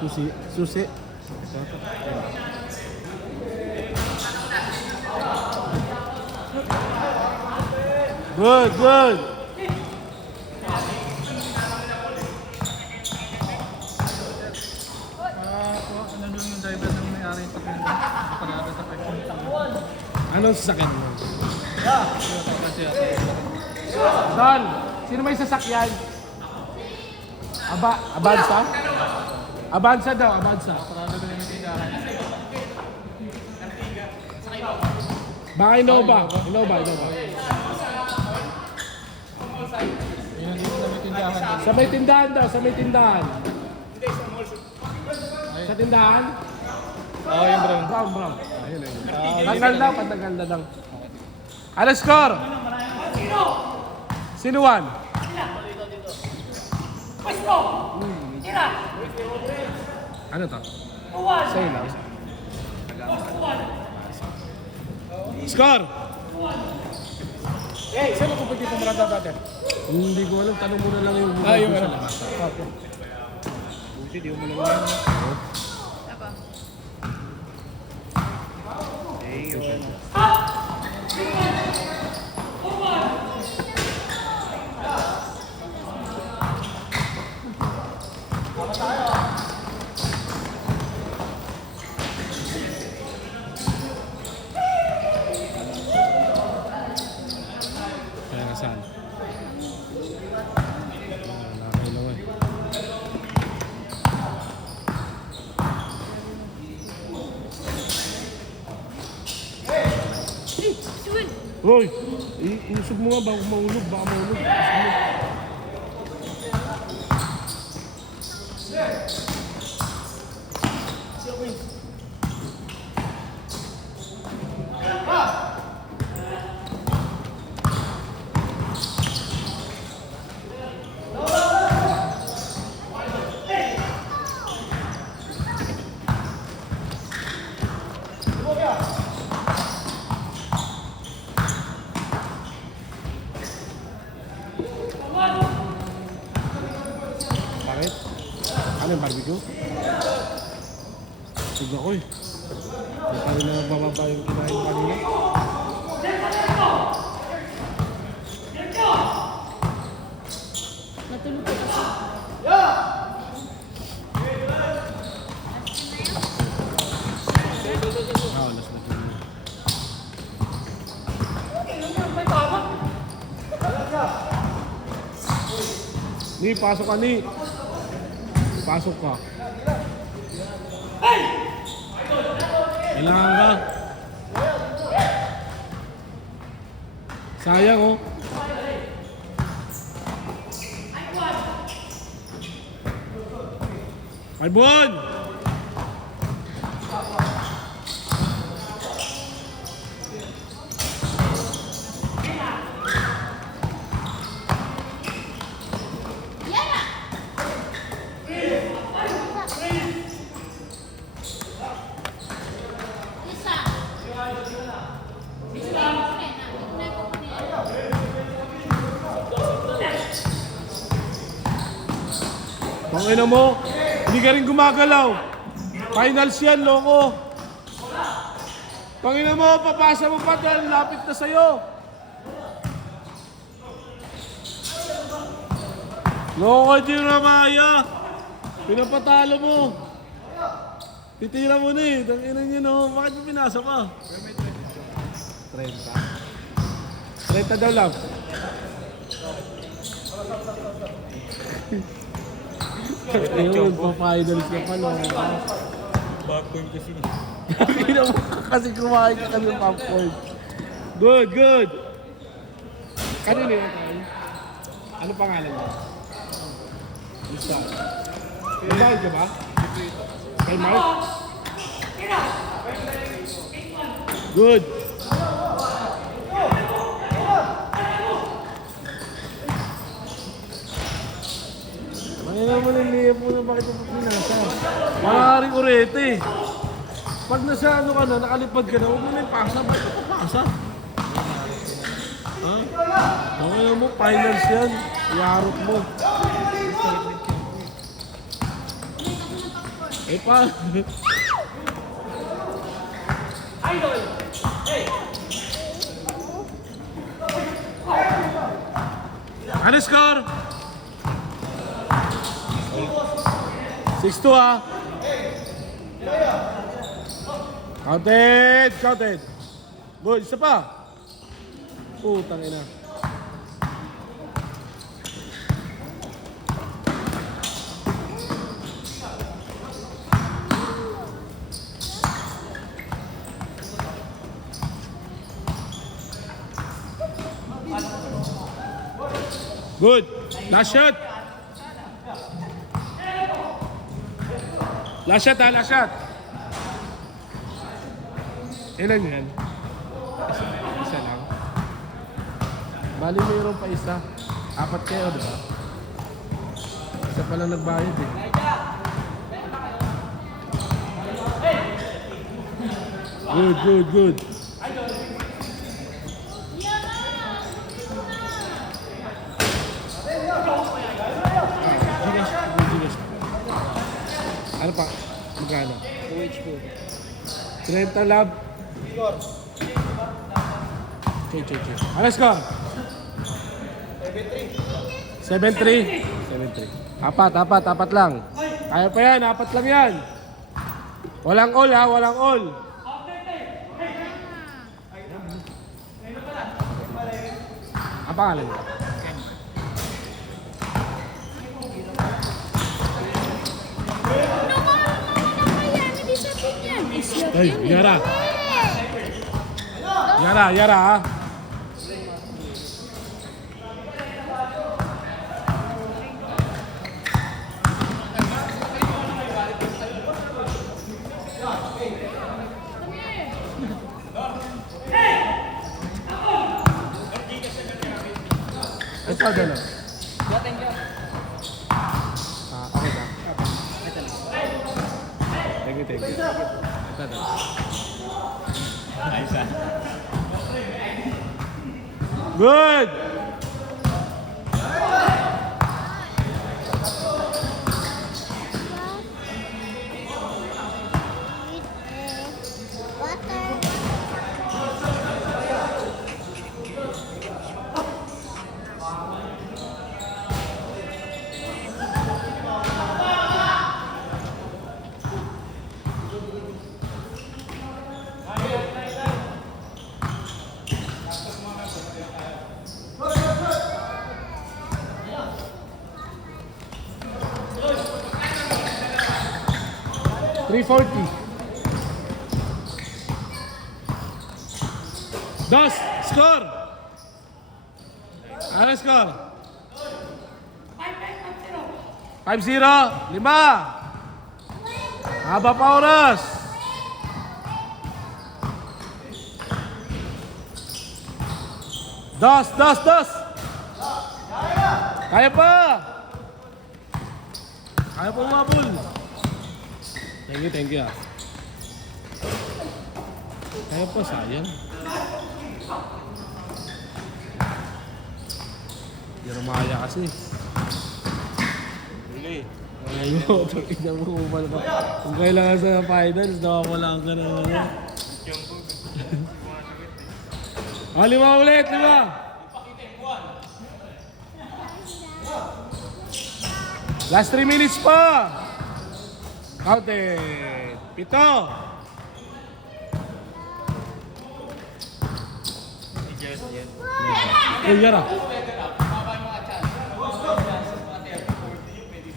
Susi. Susi. Good, good. Ano doon yung driver ng may-ari ito kung parada sa pagpunta. Anong sasakyan mo? Don, sino may sasakyan? Avanza? Avanza daw, Avanza. Parada doon yung tindahan. Baka Innova. Innova. Yun dito na may tindahan. Sa may tindahan daw, sa may tindahan. Sa tindahan? Oo, yung brown. Brown. Ayun. Tanggal daw, patagal na lang. Ano score? Sino one? Pwesto! Tira! Ano to? Uwan! Sa'yo lang. Score! Hey, saan ako pwede pumarada dati? Hindi ko alam, tanong mo na lang yung Yung sa ano? labas. Okay. Buti, di mo lang yan. Kaya nasaan? Nakakailaw eh. Hoy! Iusog mo nga, baka maulog. Usog mo. Bakit? Ano yung barbecue? Sige ako eh. Hindi pa rin na bababa yung kinain kanina. Natulog ko kasi. Alas na dyan. Ni, pasok ka ni. Pasok ka. Kailangan ka. Sayang oh. Albon! Pangina mo, hindi ka rin gumagalaw. Finals yan, loko. Pangina mo, papasa mo pa dahil lapit na sa'yo. Loko, hindi na maya. Pinapatalo mo. Titira mo na eh. Tanginan nyo no. Bakit mo pinasa pa? 30. 30 daw lang. Ayun, pa-finals ka pa no. Popcorn kasi. Hindi mo kasi kumain ka kami ng popcorn. Good, good. Kanino yun tayo? Ano pangalan mo? Lisa. May ka ba? Kay Mark? Good. Ano naman ang liya po na bakit mo pinasa? Maaaring urete. Pag nasa ano ka na, nakalipad ka na, huwag mo na yung pasa. Bakit ka papasa? Ha? Ano mo, finals yan. Iarot mo. Eh pa. Idol. Hey. Ano score? 6-2 ah. Counted! Counted! Good, isa pa. Putang ina. Good. Last shot. Last shot ha, last shot. Ilan yan? Isa lang. Bali mayroon pa isa. 4 kayo, di ba? Isa pa lang nagbayad eh. Good, good, good. Ano pa? Magkano? 2H po. 30 lab. Check. Ano score? 7-3. 7-3. Apat lang. Kaya pa yan, 4 lang yan. Walang all ha, walang all. Ang pangalan mo? Ay, Yara. Yara ha. Ay, pwede lang. Okay na. Thank you. Ito na. Ayos ah. Good! $340. Dos, score! Ano score? 5-0. 5. Haba pa oras. Dos. Kaya pa. Kaya pa umabol. Thank you ah. Kaya pa, sayang. Jeremiah kasi. Really? Ngayon mo, tignan mo kung paano ba. Kung kailangan sa finals, nakawala ka na naman. Oh, 5 ulit, 5. Last 3 minutes pa. Counted. 7. Oh, Yara.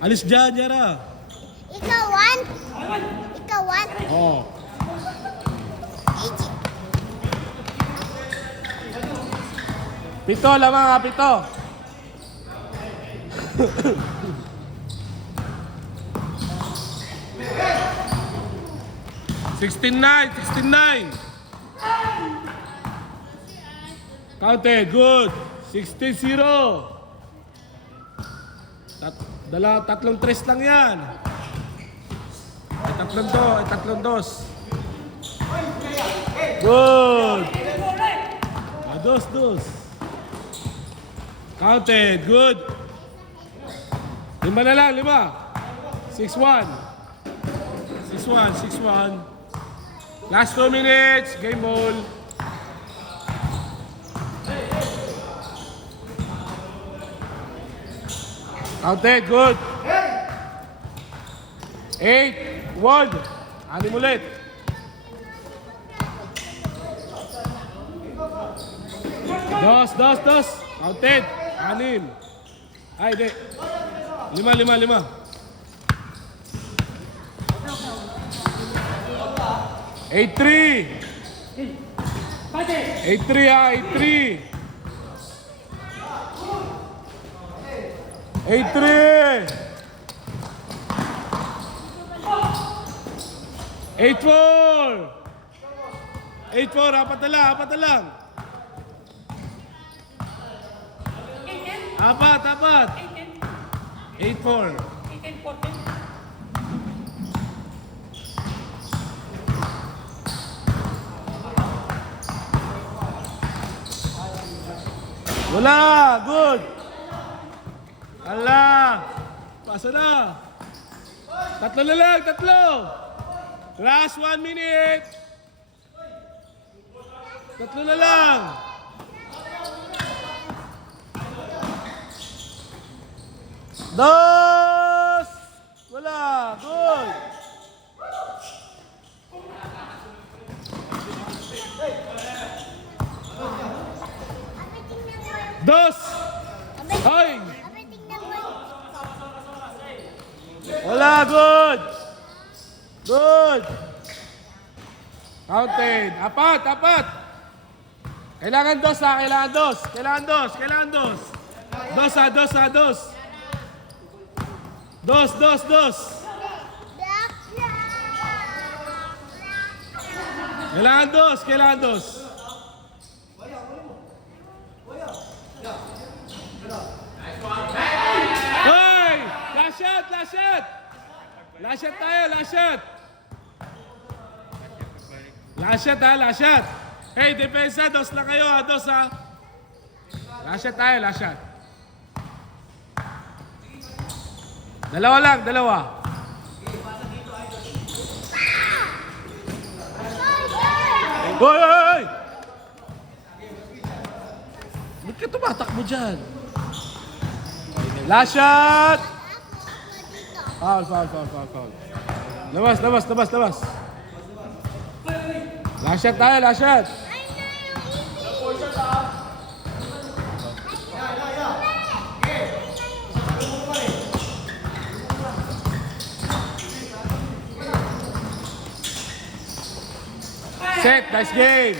Alis dyan, Yara. Ikaw one? Oh. Pito, lamang ha, 16-9. Counted, good. 16-0. Tatlong tres lang yan. Tatlong dos. Good. Dos. Counted, good. 5 na lang, 6-1. 6-1, 6-1. Last 2 minutes. Game ball. Counted. Good. 8-1. Anim ulit. Dos. Counted. Anim. Ay, di. 5. 8-3. 8-3 ha, 8-3. 8-3. 8-4. 8-4, apat na lang. Apat. 8-4. Wala! Good! Ala! Pasa na! Tatlo na lang! Last 1 minute! Tatlo na lang! Dos! Wala! Good! Dos! Hoy! Wala! Good! Counted! Apat! Kailangan dos ha! Kailangan dos! Dos! Kailangan dos! Hoy! Last shot! Last shot! Hey, depensa, dos lang kayo ha, dos ha. Last shot. Dalawa. Hoy! Ba't ka tumatakbo dyan? Last shot! Foul. Labas. Last shot. Set, nice game.